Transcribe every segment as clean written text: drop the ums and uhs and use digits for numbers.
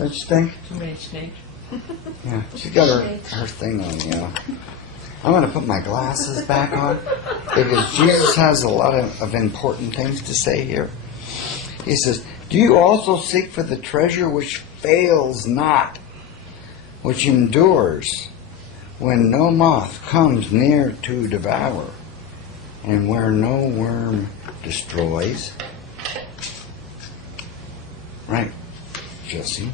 Don't you think? Too many snakes. Yeah, she's got her thing on, you know. I'm going to put my glasses back on because Jesus has a lot of important things to say here. He says, do you also seek for the treasure which fails not, which endures when no moth comes near to devour, and where no worm destroys? Right, Jesse.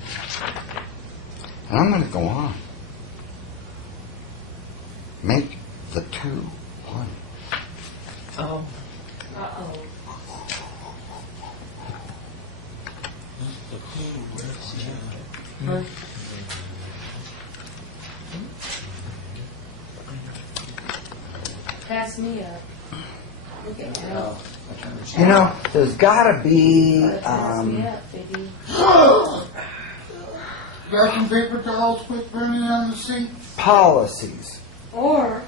And I'm going to go on. Make the two one. Oh. Uh-oh. Pass me up. Look at that. You know, there's got to be Pass me up, baby. Got some paper towels quit burning on the sink? policies. Or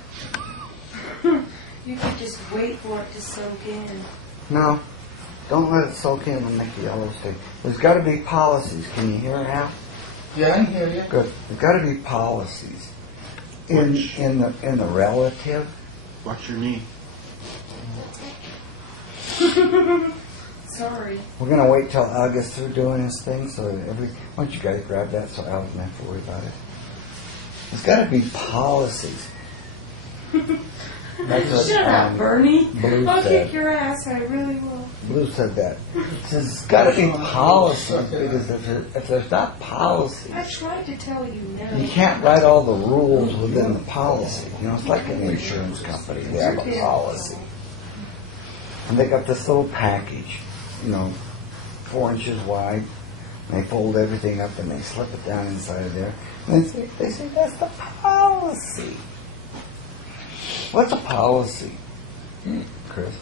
you could just wait for it to soak in. No, don't let it soak in and make the yellow stick. There's got to be policies. Can you hear Al? Yeah, I can hear you. Good. There's got to be policies in the relative. What's your knee? Sorry. We're gonna wait till Al gets through doing his thing. So why don't you guys grab that so Al doesn't have to worry about it. There's got to be policies. That's what, Shut up, Bernie. Blue I'll said. kick your ass. I really will. Blue said that. It says it's got to be policies because if there's not policies, I tried to tell you now. you can't write all the rules within the policy. You know, it's like an insurance company. They have a policy. And they got this little package, 4 inches wide. And they fold everything up and they slip it down inside of there. And they say that's the policy. What's a policy? Chris?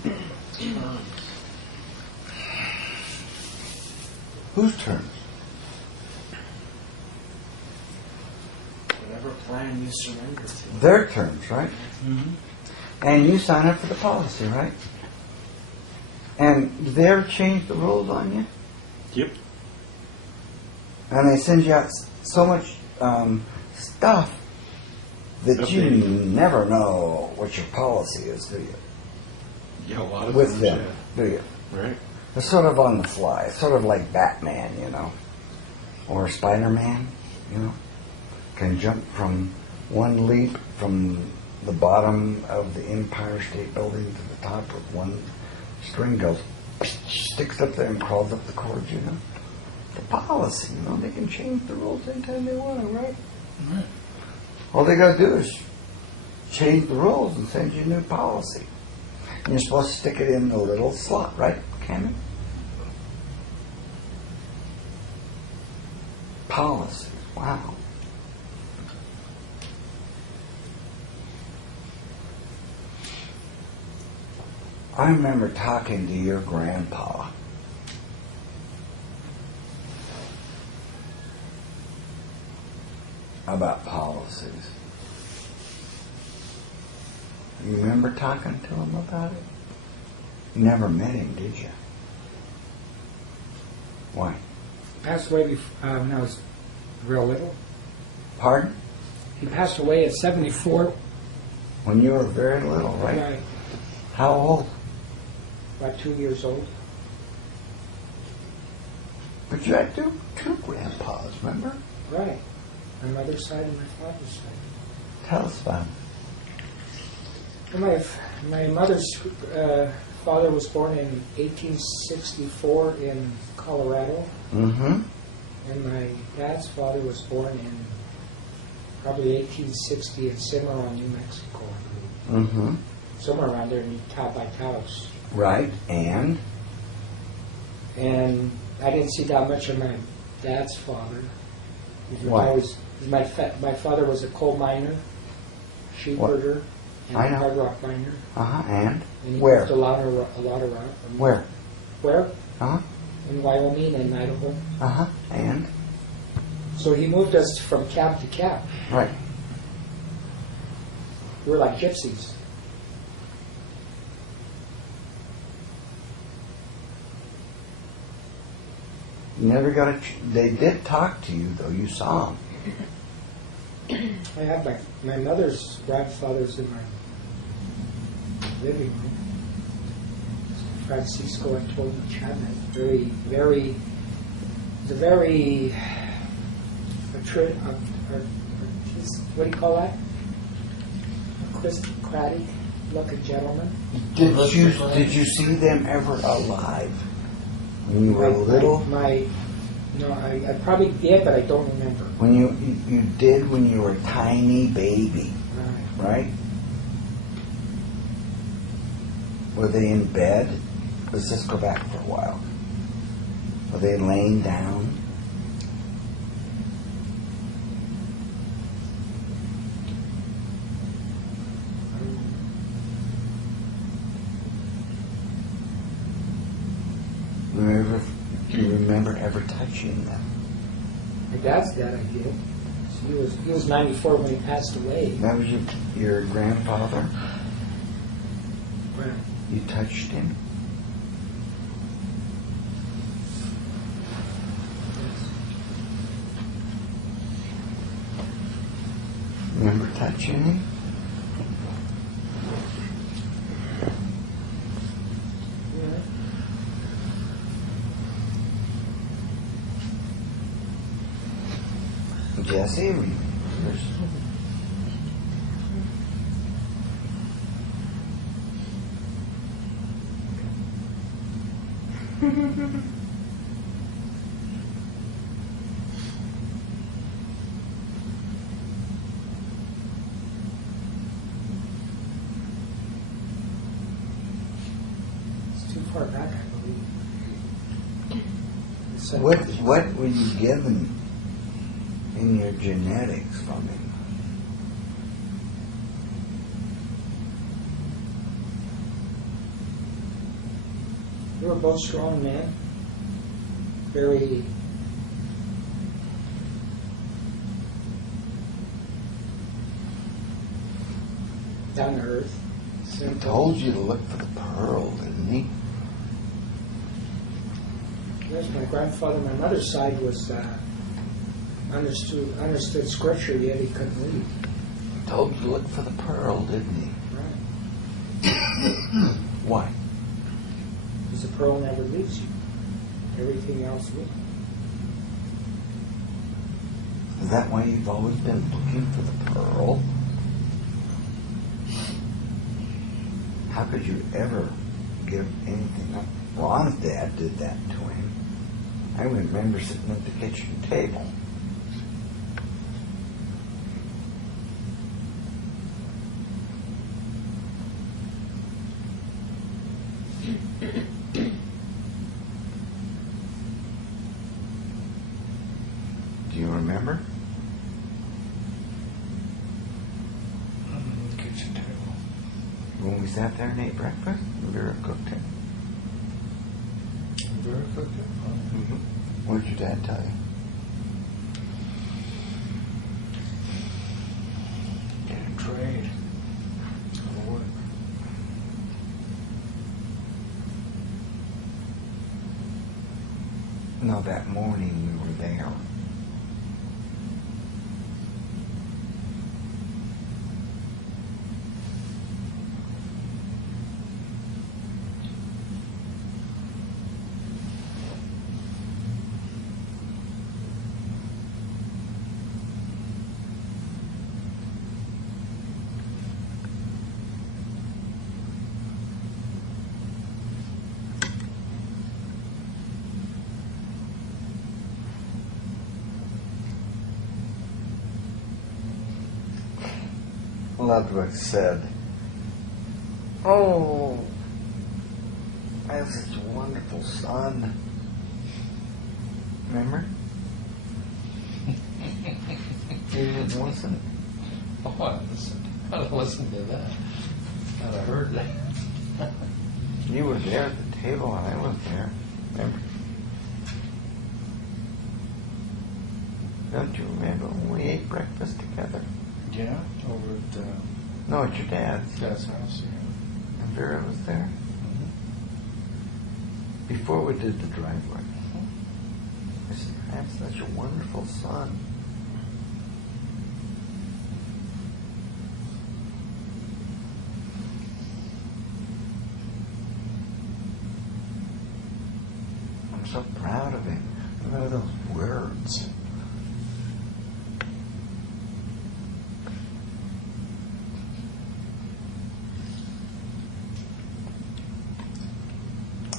Whose terms? Whatever plan you surrender to. Their terms, right? Mm-hmm. And you sign up for the policy, right? And they ever change the rules on you? Yep. And they send you out so much stuff that you never know what your policy is, do you? Yeah, a lot of With times, them, do you? yeah. Right. It's sort of on the fly. It's sort of like Batman, or Spider-Man, can jump from one leap from the bottom of the Empire State Building to the top with one string, goes, sticks up there and crawls up the cords, The policy, they can change the rules anytime they want to, right? Right. All they got to do is change the rules and send you a new policy. And you're supposed to stick it in the little slot, right, Cameron? Policies, wow. I remember talking to your grandpa. About policies. You remember talking to him about it? You never met him, did you? Why? Passed away when I was real little. Pardon? He passed away at 74. When you were very little, right? Right. How old? About 2 years old. But you had two grandpas, remember? Right. My mother's side and my father's side. Tell us about him. Well, my mother's father was born in 1864 in Colorado, Mm-hmm. and my dad's father was born in probably 1860 in Cimarron, New Mexico, I believe. Mm-hmm. Somewhere around there in by Taos. Right, and? And I didn't see that much of my dad's father. He was Why? always, my father was a coal miner, sheep What? herder, and I a know. hard rock miner. Uh-huh, and? And he Where? moved a lot of rock. Where? Where? Uh-huh, In Wyoming and Idaho. uh-huh, and? So he moved us from camp to camp. Right. We were like gypsies. Never got a. They did talk to you though. You saw them. I have my mother's grandfather's in my living room. Francisco and told me Chapman. What do you call that? Aristocratic looking gentleman. Did you see them ever alive when you were little? No, I probably did, but I don't remember. When you did when you were a tiny baby, right? Were they in bed? Let's just go back for a while. Were they laying down? Do you remember ever touching them? My dad's dad, I did. He was 94 when he passed away. That was your grandfather? Right. You touched him? Remember touching him? Jesse remembers. It's too far back, I believe. What were you given in your genetics from him? They were both strong men, very down to earth. He told you to look for the pearl, didn't he? There's my grandfather. My mother's side was understood scripture, yet he couldn't read. He told you to look for the pearl, didn't he? Right. Why? Because the pearl never leaves you. Everything else will. Is that why you've always been looking for the pearl? How could you ever give anything up? Ron's dad did that to him. I remember sitting at the kitchen table. Do you remember? Kitchen table. When we sat there and ate breakfast, Vera cooked it. Very cooked it. What did your dad tell you? Get a trade. Lord. No, that morning we were there. Ludwig said, "Oh, I have such a wonderful son." Remember? You didn't listen. Oh, I listened. I listened to that. I'd have heard that. You were there at the table and I was there. Remember? Don't you remember when we ate breakfast together? Yeah, over at No, at your dad's. Dad's house, yeah. And Vera was there. Before we did the driveway. have such a wonderful son. I'm so proud of him. Look at those words.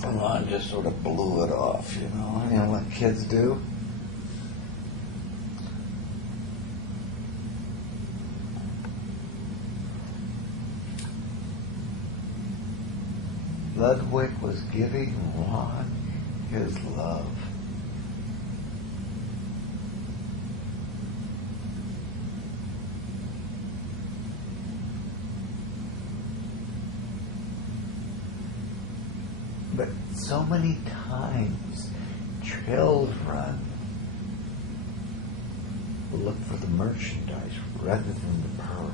Well, I just sort of blew it off, you know what kids do? Ludwig was giving Ron his love. But so many times, children will look for the merchandise rather than the pearl.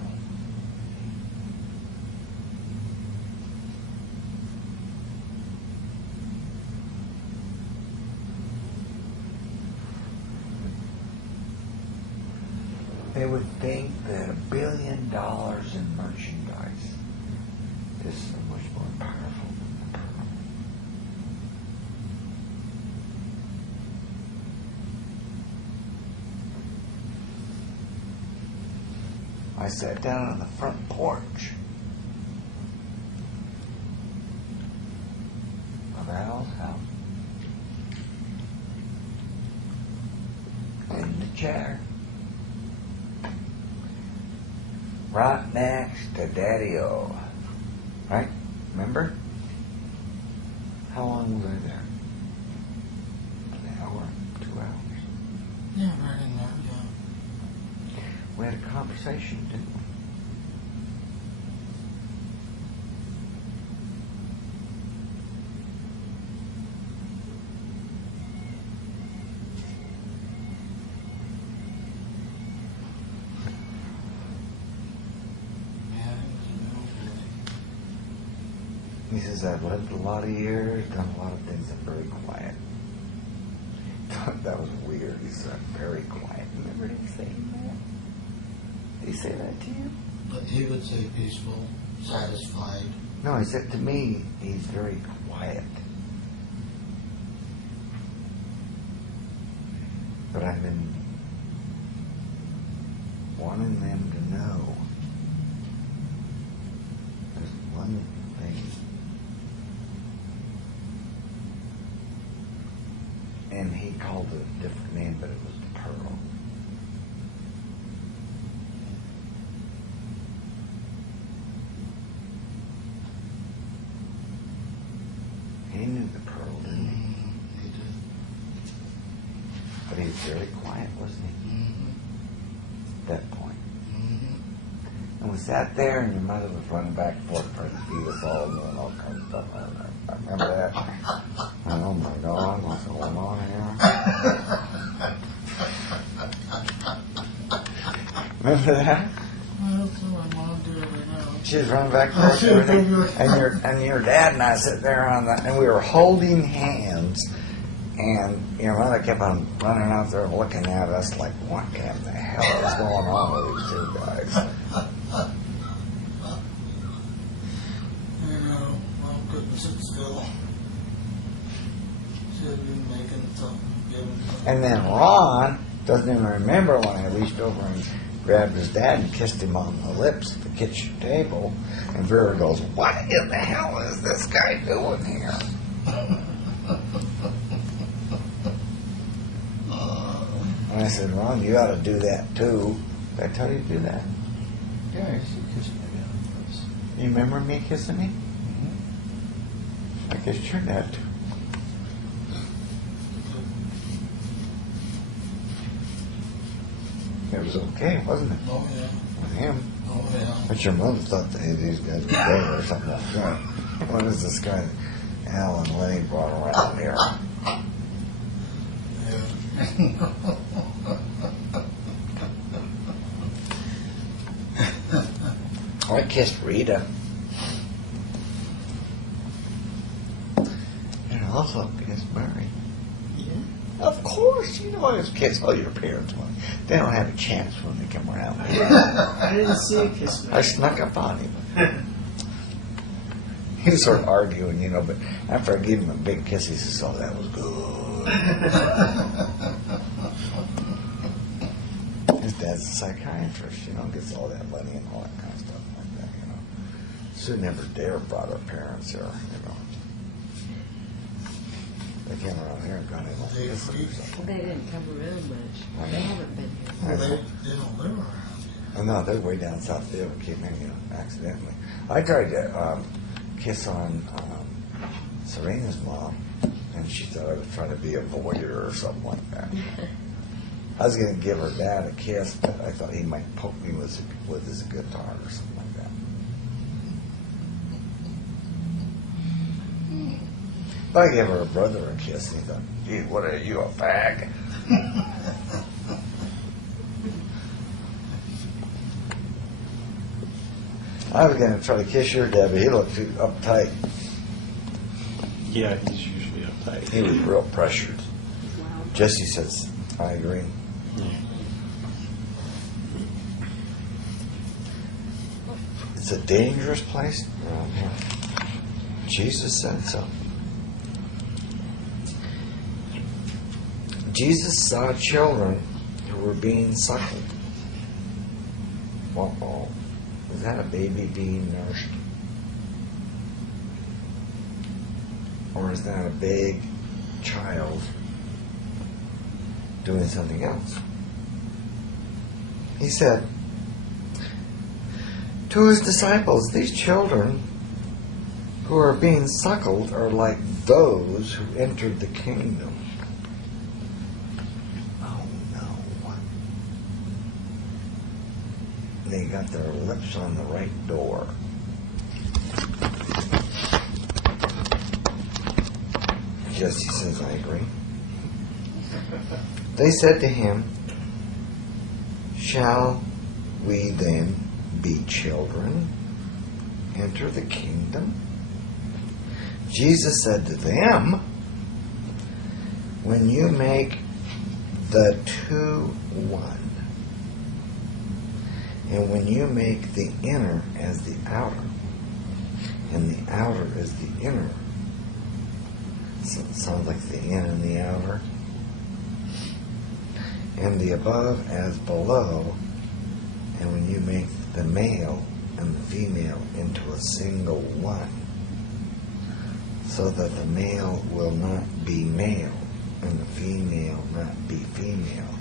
They would think that $1 billion in merchandise is so much more powerful than the pearl. I sat down on the front porch of that old house in the chair right next to Daddy-O. Right? Remember? How long was I there? An hour? 2 hours? Yeah, right in there, yeah. We had a conversation, didn't we? Yeah, he was a little boy. He says, I've lived a lot of years, done a lot of things, I'm very quiet. Thought that was weird. He said, I'm very quiet. Remember him saying that? Did he say that to you? But he would say peaceful, satisfied. No, he said to me, he's very quiet. But I've been wanting them to know there's one thing. And he called it a different name, but it was the pearl. He knew the pearl, didn't he? He did. But he was very quiet, wasn't he? At that point. And we sat there, and your mother was running back and forth trying to feed us all and doing all kinds of stuff. I remember that. Oh my God, what's going on here? Remember that? Well, that's what my mom did every now. She was running back and forth, and everything. And your dad and I sat there on the, and we were holding hands. And your mother kept on running out there looking at us like, what the hell is going on with these two guys? You know, mom couldn't sit still. She had been making something, giving something. And then Ron doesn't even remember when I reached over and grabbed his dad and kissed him on the lips at the kitchen table. And Vera goes, what in the hell is this guy doing here? And I said, Ron, you ought to do that too. Did I tell you to do that? Yeah, he kissed me again. You remember me kissing me? I kissed your dad too. It was okay, wasn't it? Oh, yeah. With him. Oh, yeah. But your mother thought that, hey, these guys were gay or something like that. What is this guy Al and Lenny brought around here? Yeah. I kissed Rita. And I also kissed Mary. Yeah. Of course, you know his kids. Oh, your parents want. They don't have a chance when they come around. I didn't see a kiss. I snuck up on him. He was sort of arguing, you know, but after I gave him a big kiss, he says, "Oh, that was good." His dad's a psychiatrist, you know, gets all that money and all that kind of stuff like that, you know. Should never dare brought our parents here, you know. They came around here and got him like this or something. They didn't come around much. They haven't been here. I know. They don't live around here. Oh, no, they're way down south. They came in, you know, accidentally. I tried to kiss on Serena's mom, and she thought I was trying to be a voyeur or something like that. I was going to give her dad a kiss, but I thought he might poke me with his guitar or something like that. But I gave her brother a kiss, and he thought, "Gee, what are you, a fag?" I was going to try to kiss your dad, but he looked too uptight. Yeah, he's usually uptight. He was real pressured. Jesse says, "I agree." It's a dangerous place around here. Jesus said so. Jesus saw children who were being suckled. Uh-oh. Is that a baby being nursed? Or is that a big child doing something else? He said to his disciples, "These children who are being suckled are like those who entered the kingdom." Oh no. They got their lips on the right door. Jesse says, "I agree." They said to him, "Shall we then be children, enter the kingdom?" Jesus said to them, "When you make the two one, and when you make the inner as the outer, and the outer as the inner," so it sounds like the in and the outer, "and the above as below, and when you make the male and the female into a single one, so that the male will not be male and the female not be female,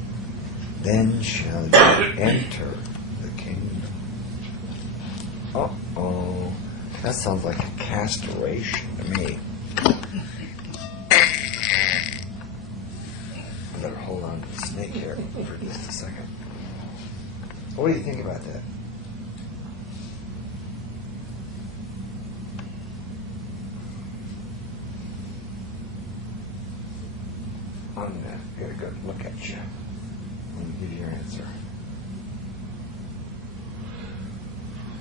then shall you enter the kingdom." Uh-oh. That sounds like a castration to me. I better hold on to the snake here for just a second. What do you think about that? I'm going to get a good look at you. Let me give you your answer.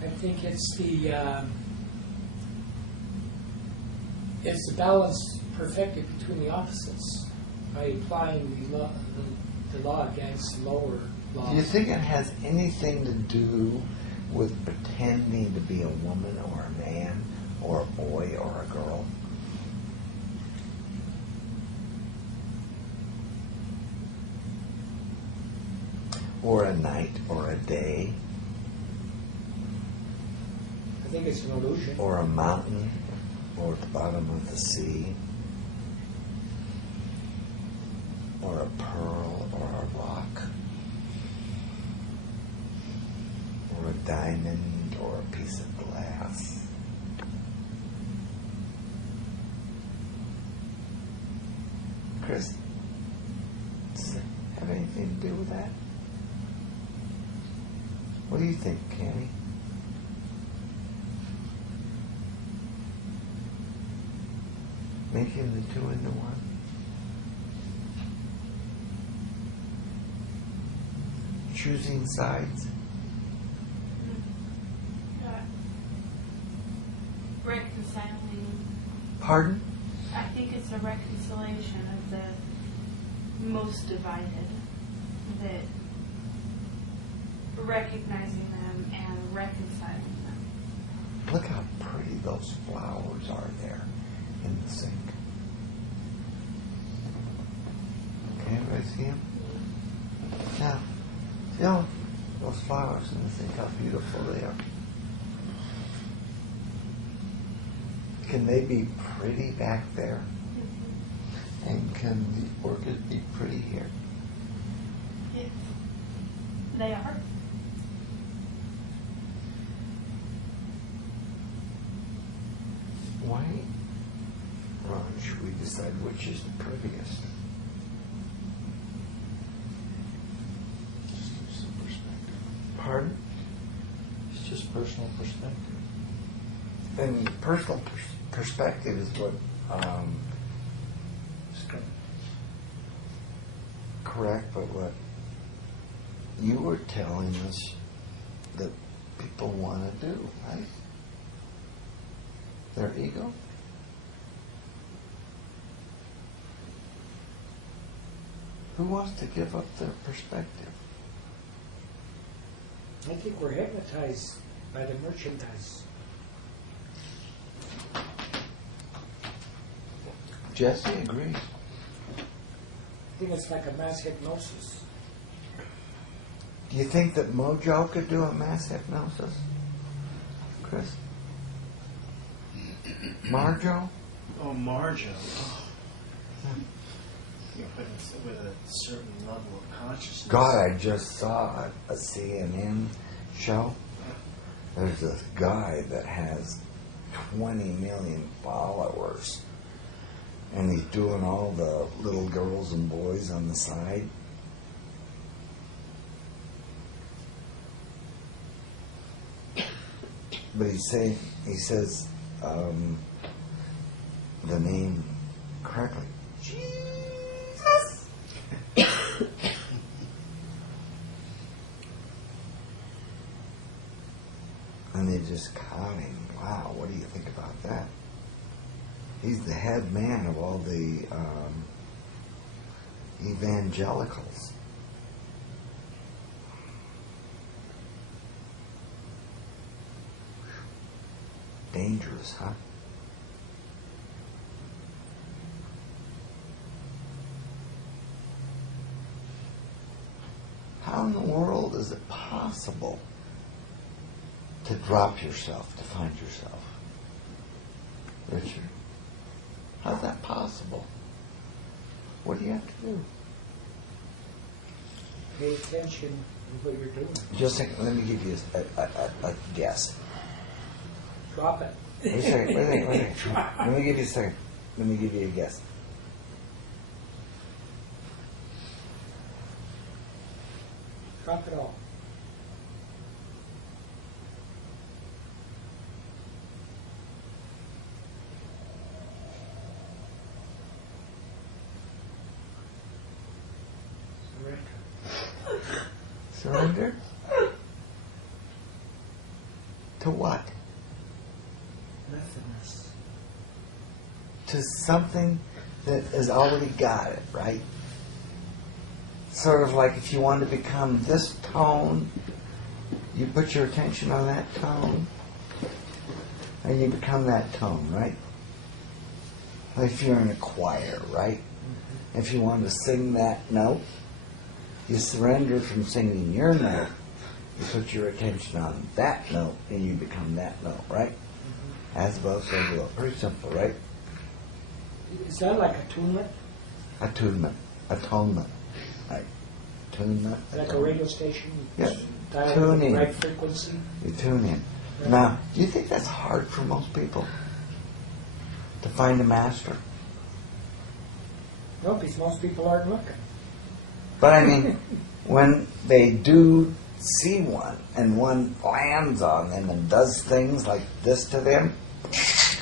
I think it's the balance perfected between the opposites by applying the law against lower laws. Do you think it has anything to do with pretending to be a woman or a man or a boy or a girl? Or a night or a day? I think it's an illusion. Or a mountain or at the bottom of the sea? Or a pearl or a rock? Or a diamond or a piece of glass? Chris, does it have anything to do with that? What do you think, Cammy? Making the two into one? Choosing sides? Reconciling. Pardon? I think it's a reconciliation of the most divided, that recognizing them and reconciling them. Look how pretty those flowers are there in the sink. Can everybody see them? Yeah. See all those flowers in the sink, how beautiful they are. Can they be pretty back there? And can the orchid be pretty here? Yes, they are. Why, Ron, should we decide which is the prettiest? Just give some perspective. Pardon? It's just personal perspective. And personal perspective is what, correct, but what you were telling us that people want to do, right? Their ego? Who wants to give up their perspective? I think we're hypnotized by the merchandise. Jesse agrees. I think it's like a mass hypnosis. Do you think that Mojo could do a mass hypnosis? Chris? Marjo? Oh, Marjo. Oh. Yeah, but it's with a certain level of consciousness. God, I just saw a CNN show. There's this guy that has 20 million followers. And he's doing all the little girls and boys on the side. But he says the name correctly. Jesus. And they just caught him. Wow, what do you think about that? He's the head man of all the evangelicals. Dangerous, huh? How in the world is it possible to drop yourself, to find yourself? Richard? How's that possible? What do you have to do? Pay attention to what you're doing. Just a second, let me give you a guess. Drop it. Wait a second, wait a second. Let me give you a second. Let me give you a guess. Drop it all. Surrender? To what? Nothingness. To something that has already got it, right? Sort of like if you want to become this tone, you put your attention on that tone, and you become that tone, right? Like if you're in a choir, right? If you want to sing that note, you surrender from singing your note, you put your attention on that note, and you become that note, right? As above, so below. Pretty simple, right? Is that like attunement? Attunement. Atonement. Right. Attunement. Like a atonement. radio station? Yep. Dial Tune the in. right frequency? You tune in. Now, do you think that's hard for most people? To find a master? No, because most people aren't looking. But I mean, when they do see one, and one lands on them and does things like this to them, Yes.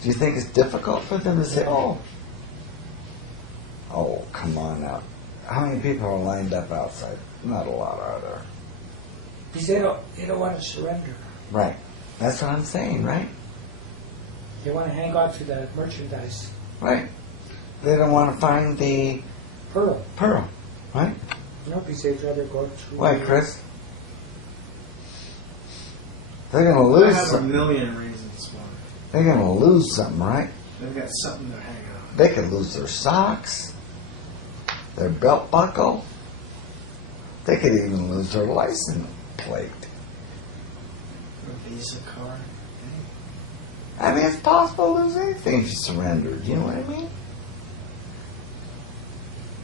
do you think it's difficult for them to say, oh, come on now. How many people are lined up outside? Not a lot, are there? Because they don't want to surrender. Right. That's what I'm saying, right? They want to hang on to the merchandise. Right. They don't want to find the Pearl. right? No, because they'd rather go through. Why, Chris? They're gonna I lose. have a Some, million reasons why. they're gonna lose something, right? They've got something they're hanging on. They could lose their socks, their belt buckle. They could even lose their license plate. A Visa card. I mean, it's possible to lose anything if you surrendered. You know what I mean?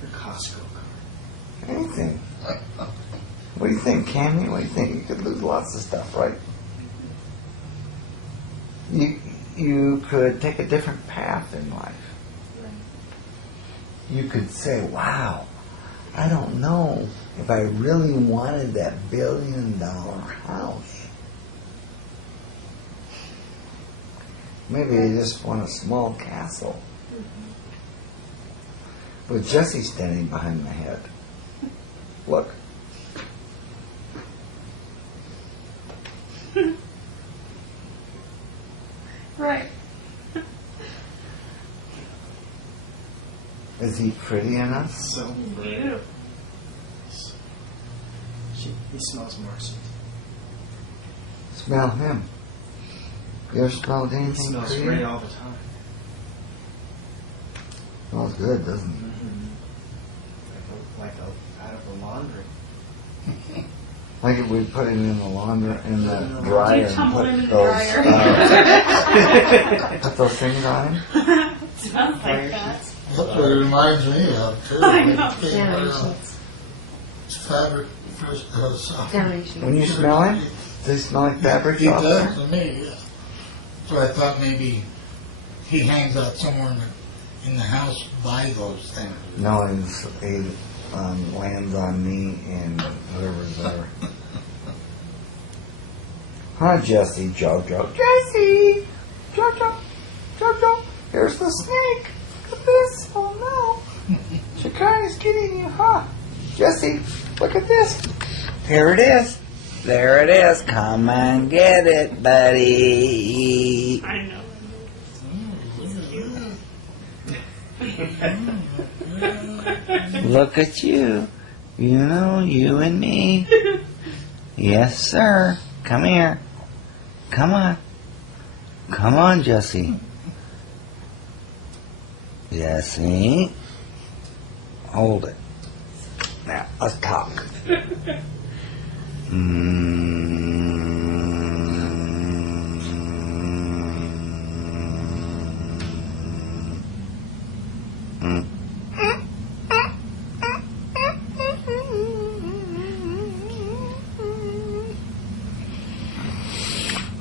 Your Costco card. Anything. What do you think, Cammy? What do you think? You could lose lots of stuff, right? You could take a different path in life. You could say, wow, I don't know if I really wanted that $1 billion house. Maybe I just want a small castle. With Jesse standing behind my head. Look. Right. Is he pretty enough? So Beautiful. He smells Marcy. Smell him. You ever smelled He anything smells pretty? great all the time. Smells good, doesn't it? Like out of the laundry. Like if we put it in the launder, in the dryer, You and tumble put in the those, dryer. put those things on. Smells like that. That's what it reminds me of, too. I know. It's fabric first, soft. When you smell it, does it smell like fabric? It off does there? to me, yeah. So I thought maybe he hangs out somewhere in the house by those things. No, it lands on me and whoever's there. Huh, Jesse? Jojo. Jesse! Jojo! Jojo! Here's the snake! Look at this! Oh no! Shikari's getting you, huh? Jesse, look at this! Here it is! There it is! Come and get it, buddy! I know. Look at you. You know, you and me. Yes, sir. Come here. Come on. Come on, Jesse. Jesse. Hold it. Now, let's talk.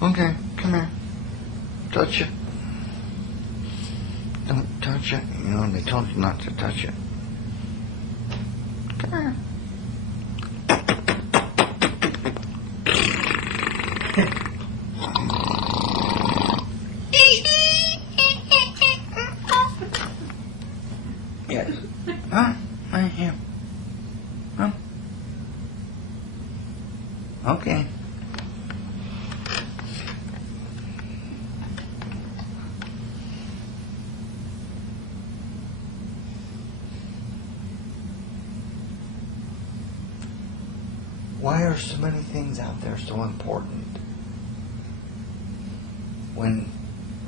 Okay, come here. Touch it. Don't touch it. You know, they told you not to touch it. Come here. Yes. Huh? Right here. Huh? Okay. Why are so many things out there so important? When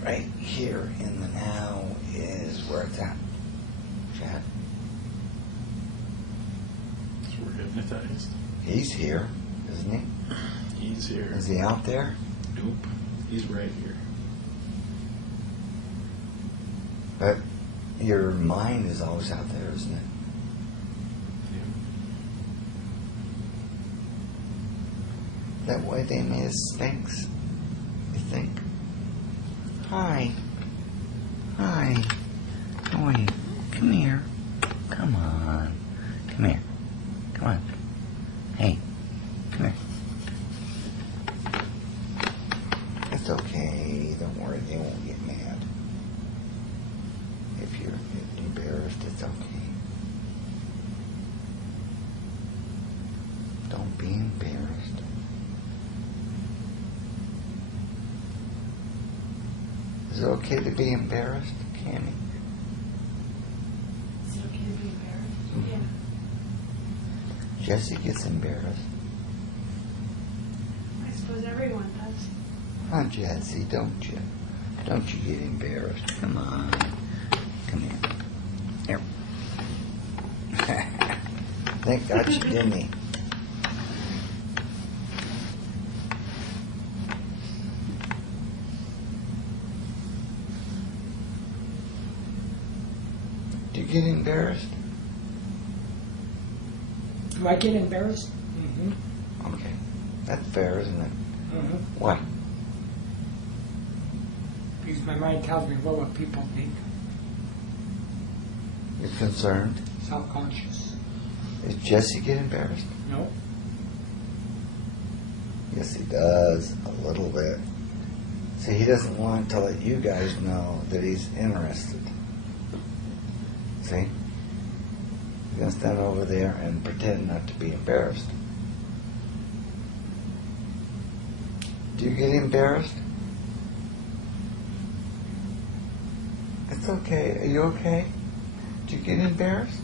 right here in the now is where it's at. Chad? We're hypnotized. He's here, isn't he? He's here. Is he out there? Nope. He's right here. But your mind is always out there, isn't it? That way they made a sphinx, you think? Hi. Hi. How are you? Come here. Come on. Come here. Come on. Hey. Come here. It's okay. Don't worry. They won't get mad. If you're embarrassed, it's okay. Don't be embarrassed. Is it okay to be embarrassed, Cammy? Jesse gets embarrassed. I suppose everyone does. Huh, Jesse, don't you? Don't you get embarrassed. Come on. Come here. Here. Thank God she didn't he? Do you get embarrassed? Do I get embarrassed? Mm-hmm. Okay. That's fair, isn't it? Mm-hmm. What? Because my mind tells me what people think. You're concerned? Self-conscious. Does Jesse get embarrassed? No. Yes, he does. A little bit. See, he doesn't want to let you guys know that he's interested. See? He's going to stand over there and pretend not to be embarrassed. Do you get embarrassed? It's okay. Are you okay? Do you get embarrassed?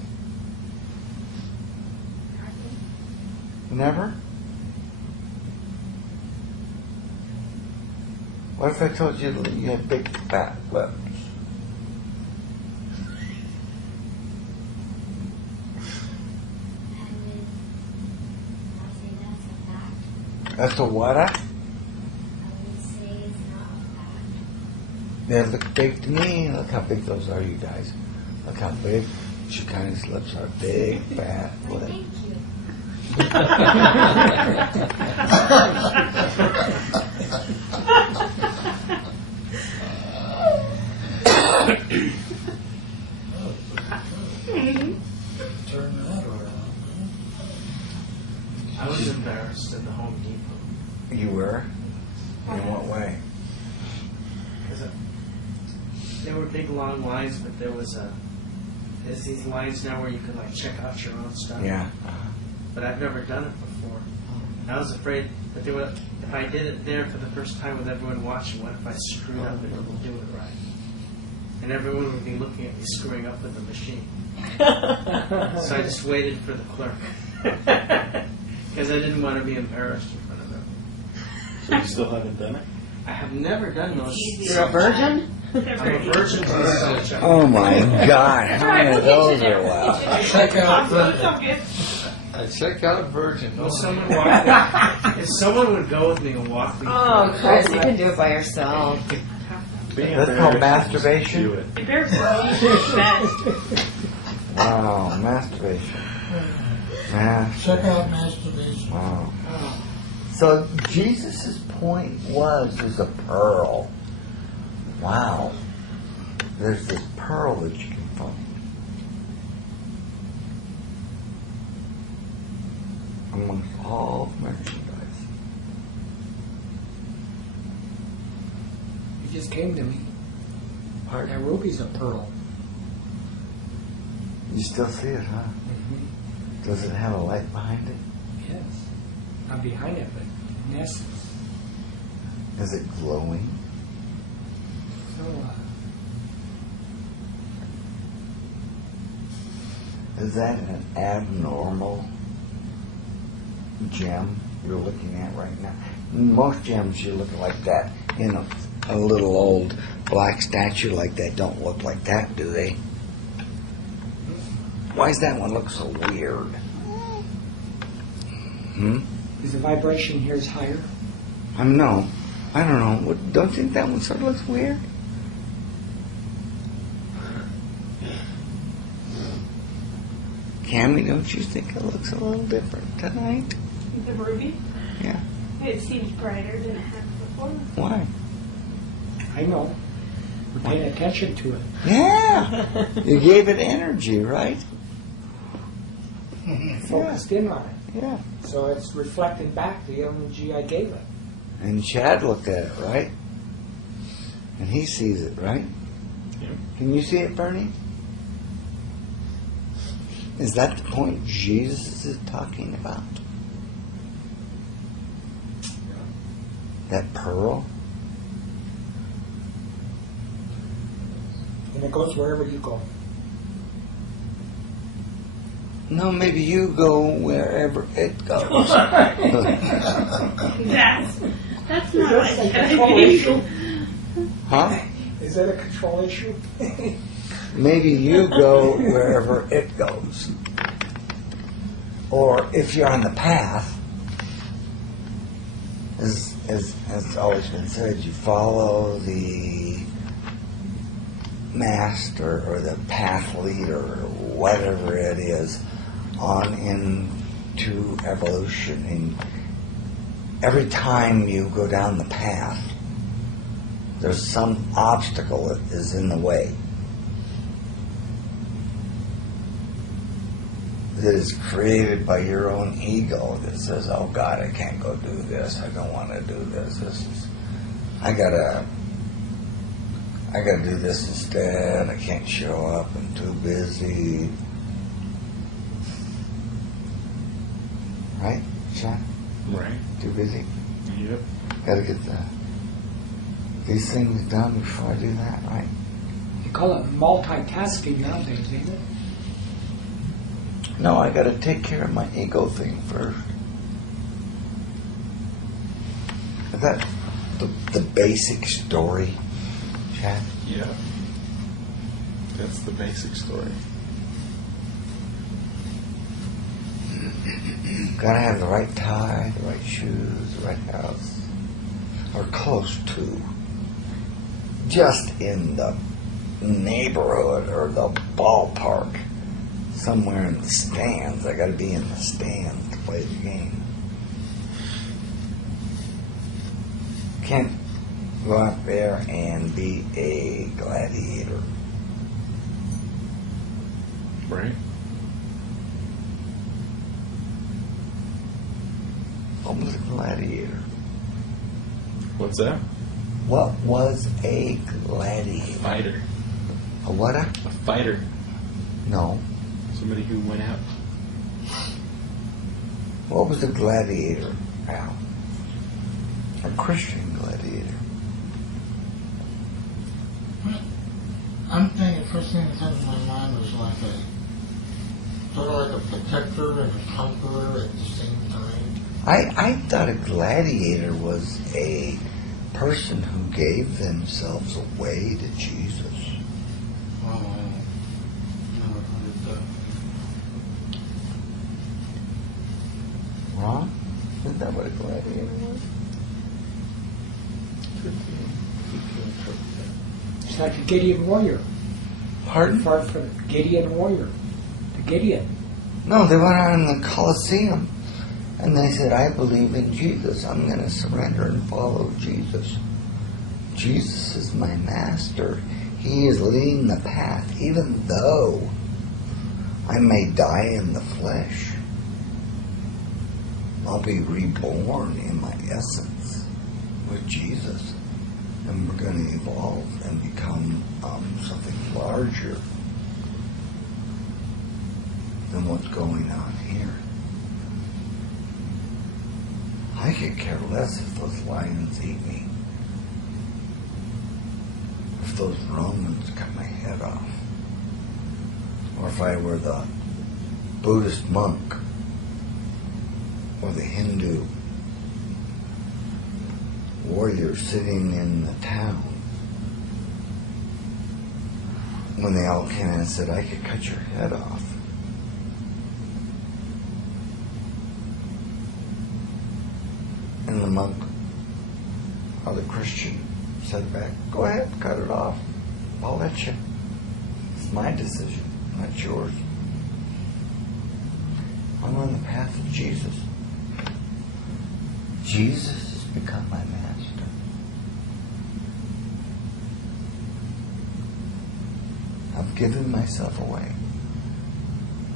Never? What if I told you that you had big fat lips? That's a what? They look big to me. Look how big those are, you guys. Look how big Shekinah's lips are. Big, fat lips. Turn that around. I was embarrassed at the Home Depot. You were? In what way? Because there were big long lines, but there's these lines now where you can like check out your own stuff. Yeah. But I've never done it before. I was afraid that if I did it there for the first time with everyone watching, what if I screwed up and didn't do it right? And everyone would be looking at me screwing up with the machine. So I just waited for the clerk. Because I didn't want to be embarrassed in front of them. So you still haven't done it? I have never done those. You're a virgin? I'm a virgin to the self-check. Oh my God! How many of those are allowed? Check out I check out a virgin. Well, if someone would go with me and walk me Oh, through Chris, you can do it by yourself. Being That's called embarrassed, just masturbation? do it. Wow, masturbation. check out masturbation. Wow. So Jesus' point was there's a pearl. Wow. There's this pearl that you can find. Amongst all merchandise. You just came to me. That ruby's a pearl. You still see it, huh? Mm-hmm. Does it have a light behind it? Yes. Not behind it, but in essence. Is it glowing? So, Is that an abnormal gem you're looking at right now? Most gems you look like that, a little old black statue like that don't look like that, do they? Why does that one look so weird? Is the vibration here is higher? I don't know. Don't you think that one sort of looks weird? Cammy, don't you think it looks a little different tonight? The ruby, Yeah. it seems brighter than it had before. Why? I know. We're paying attention to it. Yeah. You gave it energy, right? Focused in on it. Yeah. So it's reflecting back the energy I gave it. And Chad looked at it, right? And he sees it, right? Yeah. Can you see it, Bernie? Is that the point Jesus is talking about? That pearl? And it goes wherever you go. No, maybe you go wherever it goes. That's not That's like a control issue. Huh? Is that a control issue? Maybe you go wherever it goes. Or if you're on the path, as always been said, you follow the master or the path leader or whatever it is on into evolution. And every time you go down the path, there's some obstacle that is in the way that is created by your own ego that says, oh God, I can't go do this, I don't want to do this, I gotta do this instead, I can't show up, I'm too busy. Right, Sean? Right. Too busy? Yep. Gotta get these things done before I do that, right? You call it multitasking nowadays, ain't it? No, I gotta take care of my ego thing first. Is that the basic story, Chad? Yeah. That's the basic story. Gotta have the right tie, the right shoes, the right house, or close to. Just in the neighborhood or the ballpark, somewhere in the stands. I gotta be in the stands to play the game. Can't go out there and be a gladiator. Right. What was a gladiator? What's that? What was a gladiator? Fighter. A what? A fighter. No. Somebody who went out. What was a gladiator, Al? A Christian gladiator. I'm thinking, first thing that comes to my mind was like sort of like a protector and a conqueror at the same time. I thought a gladiator was a person who gave themselves away to Jesus. Oh, never heard that. Ron? Isn't that what a gladiator was? It's like a Gideon warrior. Pardon? Far from Gideon warrior. The Gideon. No, they went out in the Colosseum and they said, I believe in Jesus. I'm going to surrender and follow Jesus. Jesus is my master. He is leading the path, even though I may die in the flesh. I'll be reborn in my essence with Jesus. And we're going to evolve and become something larger than what's going on here. I could care less if those lions eat me. If those Romans cut my head off. Or if I were the Buddhist monk or the Hindu warrior sitting in the town when they all came in and said, I could cut your head off. And the monk or the Christian said back, go ahead, cut it off. I'll let you. It's my decision, not yours. I'm on the path of Jesus. Jesus has become my master. I've given myself away,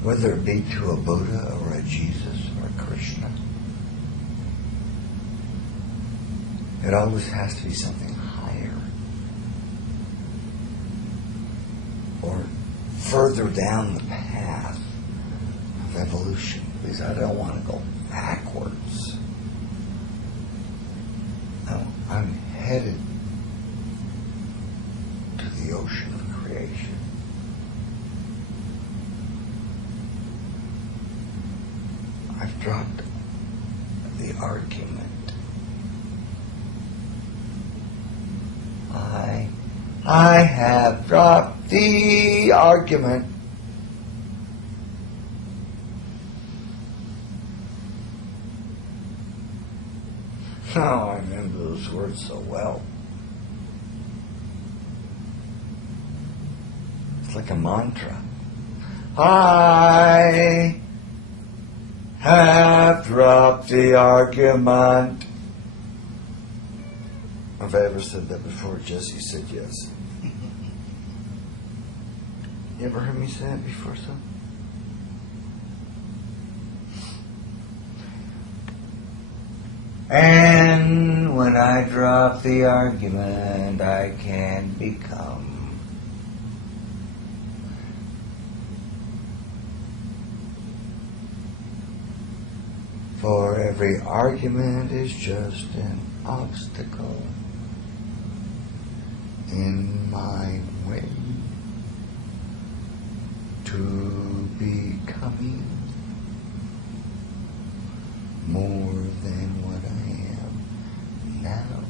whether it be to a Buddha or a Jesus or a Krishna. It always has to be something higher or further down the path of evolution, because I don't want to go backwards. No, I'm headed to the ocean of creation. dropped the argument. I have dropped the argument. Oh, I remember those words so well. It's like a mantra. I have dropped the argument. Have I ever said that before? Jesse said yes. You ever heard me say that before, son? And when I drop the argument, I can become for every argument is just an obstacle in my way to becoming more than what I am now.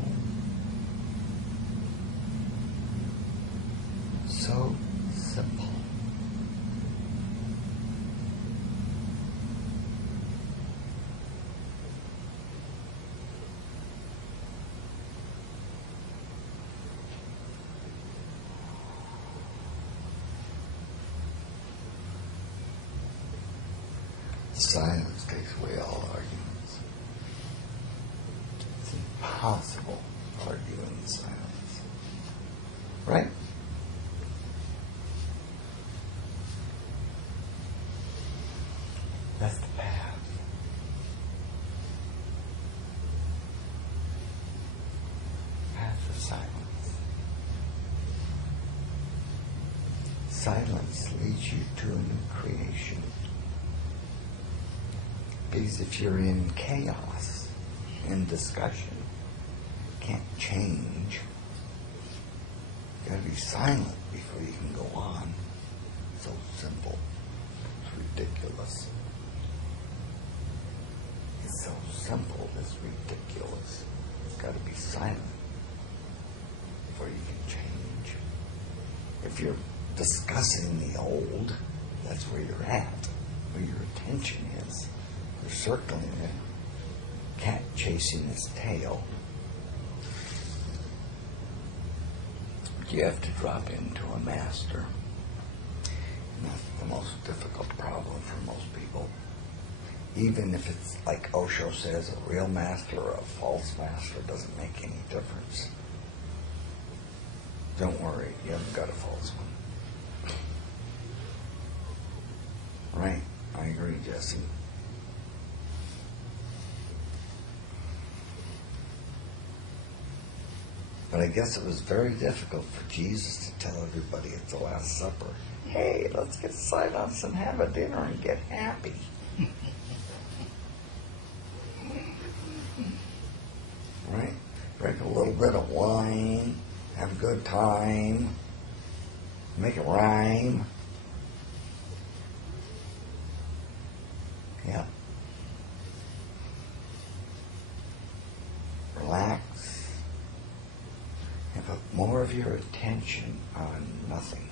So simple. Silence takes away all arguments. It's impossible to argue in silence. Right? That's the path. Path of silence. Silence leads you to a new creation. Because if you're in chaos, in discussion, can't change. You gotta be silent before you can go on. So simple. It's ridiculous. It's so simple, it's ridiculous. It's gotta be silent before you can change. If you're discussing the old, that's where you're at, where your attention is. You're circling it, cat chasing its tail. You have to drop into a master. And that's the most difficult problem for most people. Even if it's like Osho says, a real master or a false master doesn't make any difference. Don't worry, you haven't got a false one. Right, I agree, Jesse. But I guess it was very difficult for Jesus to tell everybody at the Last Supper, hey, let's get silence and have a dinner and get happy. Right? Drink a little bit of wine, have a good time, make it rhyme. Yeah. Relax. And put more of your attention on nothing.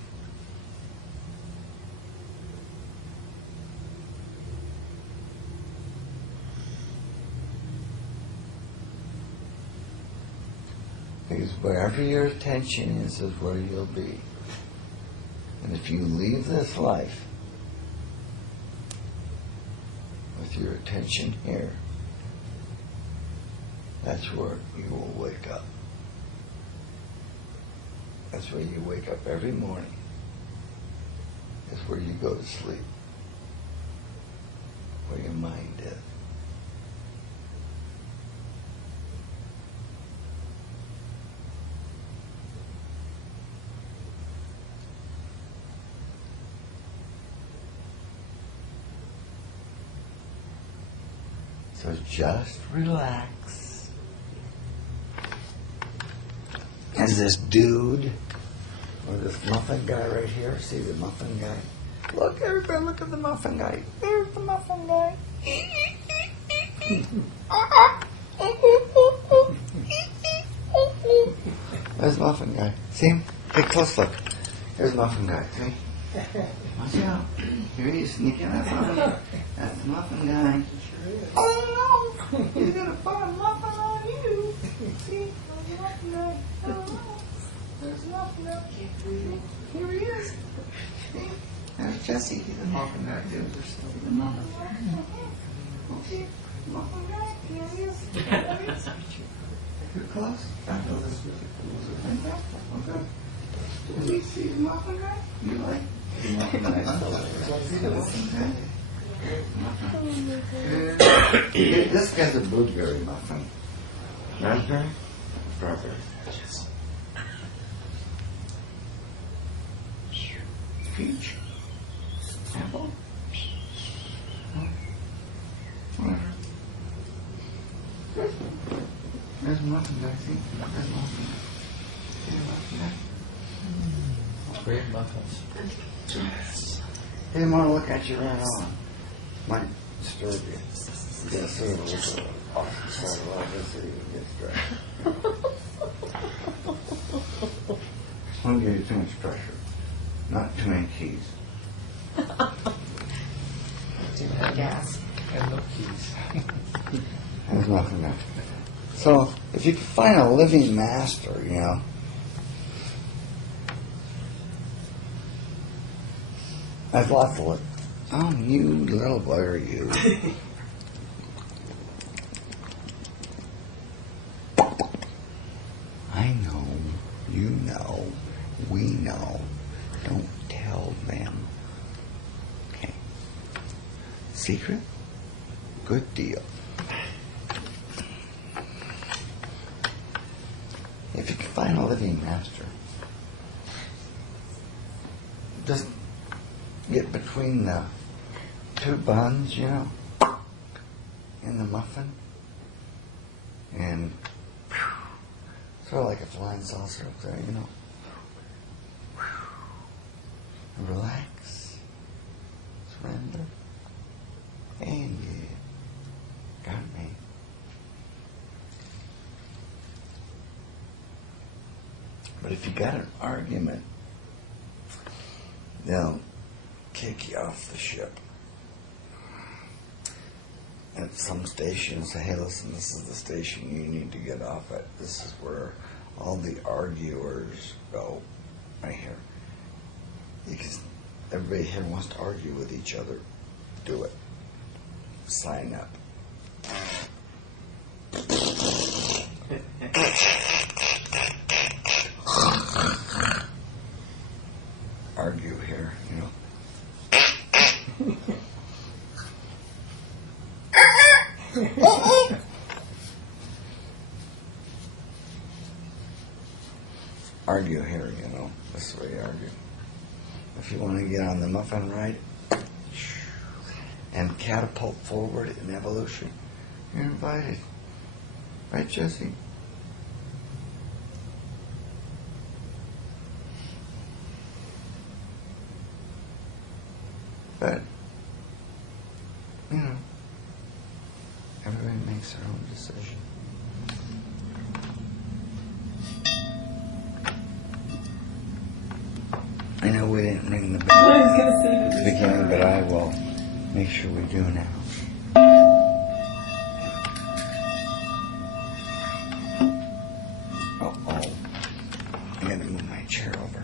Because wherever your attention is where you'll be. And if you leave this life with your attention here, that's where you will wake up. That's where you wake up every morning. That's where you go to sleep. Where your mind is. So just relax. And this dude, or this muffin guy right here, see the muffin guy? Look, everybody look at the muffin guy. There's the muffin guy. There's Muffin Guy. See him? Take a close look. There's Muffin Guy. See? Watch out. Here he is sneaking up on you. That's the Muffin Guy. Oh no! He's gonna put a muffin on you. See? There's the Muffin Guy. Oh, there's Muffin Guy. Here he is. See? There's Jesse. He's a Muffin Guy too. There's the Muffin Guy. Okay. Muffin Guy. Here he is. There he is. You're close. I feel this really cool. Okay. Did we see the Muffin Guy? You like the Muffin Guy? This guy's a blueberry muffin. Raspberry? Strawberry. Peach? Apple? Whatever. There's a Muffin Guy, see? There's a Muffin Guy. See the Muffin Guy? Great muffins. He didn't want to look at you right on. Might disturb you. You gotta sort of look at it off the side like this so you can get straight. Don't give you too much pressure. Not too many keys. Too much gas. And no keys. There's nothing there. So, if you can find a living master, you know, there's lots of it. Oh, you little bugger, you. I know, you know, we know. Don't tell them. Okay. Secret? Good deal. If you can find a living master, just get between the two buns, you know, in the muffin, and sort of like a flying saucer up there, you know. Relax, surrender, and you got me. But if you got an argument, they'll kick you off the ship. At some station, say, hey, listen, this is the station you need to get off at. This is where all the arguers go, right here. Because everybody here wants to argue with each other. Do it. Sign up. Argue here, you know. Argue here, you know. That's the way you argue. If you want to get on the muffin ride and catapult forward in evolution, you're invited. Right, Jesse? But, you know, everybody makes their own decision. I know we didn't ring the bell at the beginning, but I will make sure we do now. Uh-oh. I gotta move my chair over.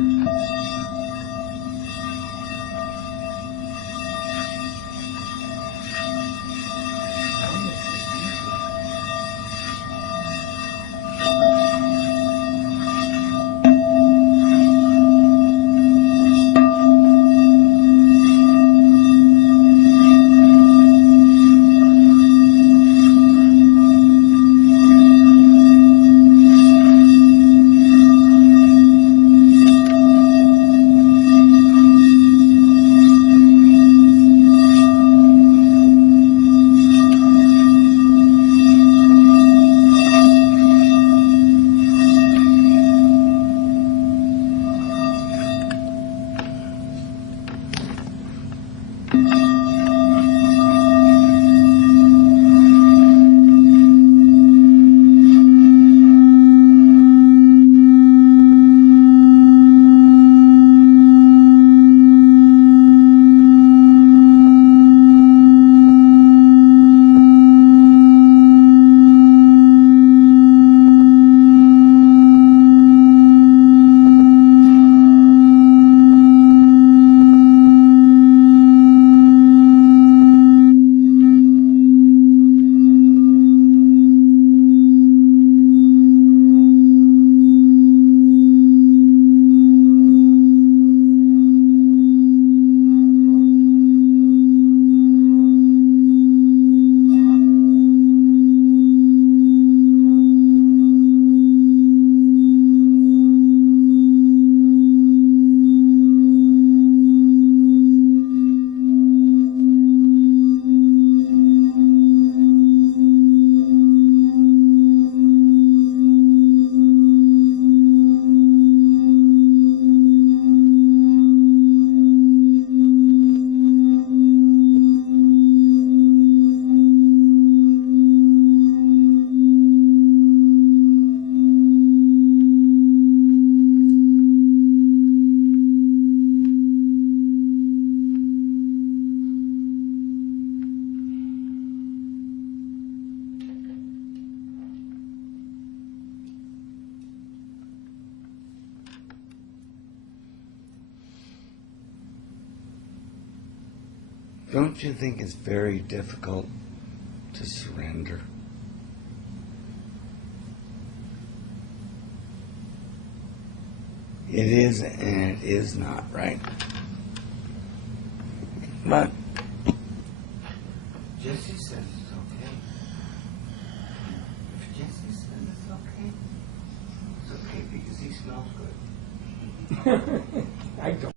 Don't you think it's very difficult to surrender? It is and it is not, right? But Jesse says it's okay. If Jesse says it's okay because he smells good. I don't.